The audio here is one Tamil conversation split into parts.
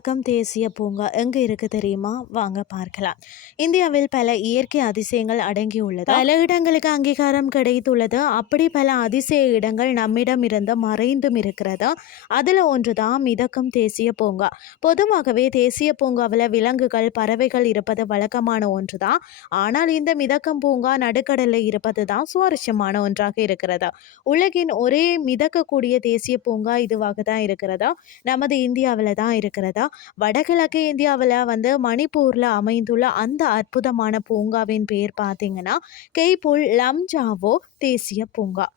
மிதக்கும் தேசிய பூங்கா எங்கு இருக்கு தெரியுமா? வாங்க பார்க்கலாம். இந்தியாவில் பல இயற்கை அதிசயங்கள் அடங்கியுள்ளது. பல இடங்களுக்கு அங்கீகாரம் கிடைத்துள்ளது. அப்படி பல அதிசய இடங்கள் நம்மிடம் இருந்து மறைந்தும் இருக்கிறது. அதுல ஒன்றுதான் மிதக்கும் தேசிய பூங்கா. பொதுவாகவே தேசிய பூங்காவில் விலங்குகள், பறவைகள் இருப்பது வழக்கமான ஒன்றுதான். ஆனால் இந்த மிதக்கும் பூங்கா நடுக்கடலில் இருப்பது தான் சுவாரஸ்யமான ஒன்றாக இருக்கிறது. உலகின் ஒரே மிதக்கக்கூடிய தேசிய பூங்கா இதுவாக தான் இருக்கிறது. நமது இந்தியாவில் தான் இருக்கிறதா. வடகிழக்கு இந்தியாவில் மணிப்பூரில் அமைந்துள்ள அந்த அற்புதமான பூங்காவின் பேர் பார்த்தீங்கன்னா கெய்புல் லம்ஜாவோ தேசிய பூங்கா.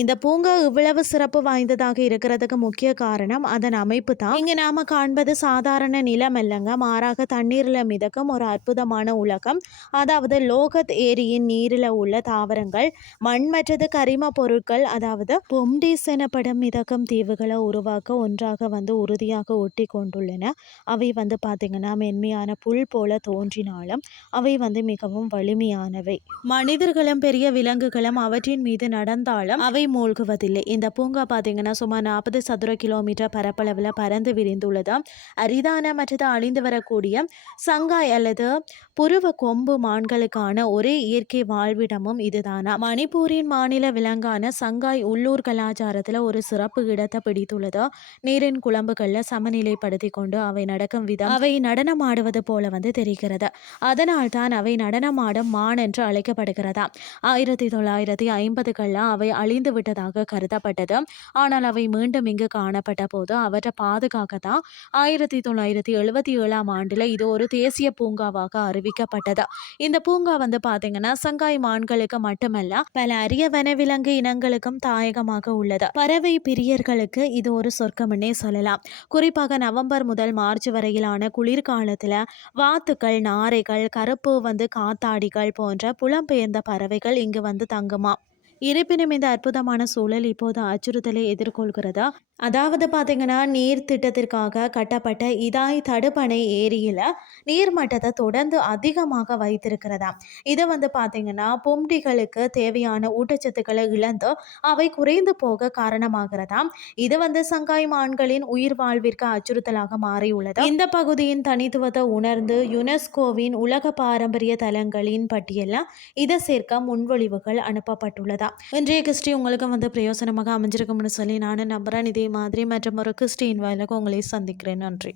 இந்த பூங்கா இவ்வளவு சிறப்பு வாய்ந்ததாக இருக்கிறதுக்கு முக்கிய காரணம் அதன் அமைப்பு தான். இங்க நாம காண்பது சாதாரண நிலம் இல்லைங்க, மாறாக தண்ணீர்ல மிதக்கும் ஒரு அற்புதமான உலகம். அதாவது லோகத் ஏரியின் நீரில் உள்ள தாவரங்கள், மண் மற்றது கரிம பொருட்கள், அதாவது பொம்டிஸ் எனப்படும் மிதக்கும் தீவுகளை உருவாக்க ஒன்றாக உறுதியாக ஒட்டி கொண்டுள்ளன. அவை பார்த்தீங்கன்னா மென்மையான புல் போல தோன்றினாலும் அவை மிகவும் வலிமையானவை. மனிதர்களும் பெரிய விலங்குகளும் அவற்றின் மீது நடந்தாலும் அவை மூழ்குவதில்லை. இந்த பூங்கா பார்த்தீங்கன்னா சுமார் 40 சதுர கிலோமீட்டர் பரப்பளவில் பறந்து விரிந்துள்ளது. அரிதான மற்றது அழிந்து வரக்கூடிய சங்காய் அல்லது புருவ கொம்பு மான்களுக்கான ஒரே இயற்கை வாழ்விடமும் இதுதானா. மணிப்பூரின் மாநில விலங்கான சங்காய் உள்ளூர் கலாச்சாரத்தில் ஒரு சிறப்பு இடத்தை பிடித்துள்ளது. நீரின் குழம்புகளில் சமநிலைப்படுத்தி கொண்டு அவை நடக்கும் விதம் அவை நடனம் ஆடுவது போல தெரிகிறது. அதனால் தான் அவை நடனமாடும் மான் என்று அழைக்கப்படுகிறதா. 1950களில் அவை அழிந்து விட்டதாக கருதப்பட்டது. ஆனால் அவை மீண்டும் இங்கு காணப்பட்ட போது அவற்றை பாதுகாக்கத்தான் 1977ஆம் ஆண்டில் இது ஒரு தேசிய பூங்காவாக அறிவிக்கப்பட்டது. இந்த பூங்கா பார்த்தீங்கன்னா சங்காய் மான்களுக்கு மட்டுமல்ல பல அரிய வனவிலங்கு இனங்களுக்கும் தாயகமாக உள்ளது. பறவை பிரியர்களுக்கு இது ஒரு சொர்க்கம்னே சொல்லலாம். குறிப்பாக நவம்பர் முதல் மார்ச் வரையிலான குளிர்காலத்தில் வாத்துக்கள், நாரைகள், கருப்பு காத்தாடிகள் போன்ற புலம்பெயர்ந்த பறவைகள் இங்கு தங்குமா. இருப்பினும் இந்த அற்புதமான சூழல் இப்போது அச்சுறுத்தலை எதிர்கொள்கிறதா. அதாவது பார்த்தீங்கன்னா நீர் திட்டத்திற்காக கட்டப்பட்ட இதாய் தடுப்பணை ஏரியில் நீர்மட்டத்தை தொடர்ந்து அதிகமாக வைத்திருக்கிறதா. இது பார்த்தீங்கன்னா பொம்டிகளுக்கு தேவையான ஊட்டச்சத்துக்களை இழந்து அவை குறைந்து போக காரணமாகிறதா. இது சங்காய் மான்களின் உயிர் வாழ்விற்கு அச்சுறுத்தலாக மாறியுள்ளது. இந்த பகுதியின் தனித்துவத்தை உணர்ந்து யுனெஸ்கோவின் உலக பாரம்பரிய தலங்களின் பட்டியலில் இதை சேர்க்க முன்வொழிவுகள் அனுப்பப்பட்டுள்ளதா. இன்றைய கிறிஸ்டி உங்களுக்கு பிரயோசனமாக அமைஞ்சிருக்கும்னு சொல்லி நானும் நம்புறேன். இதே மாதிரி மற்றும் ஒரு கிறிஸ்டின் வாயிலாக உங்களை சந்திக்கிறேன். நன்றி.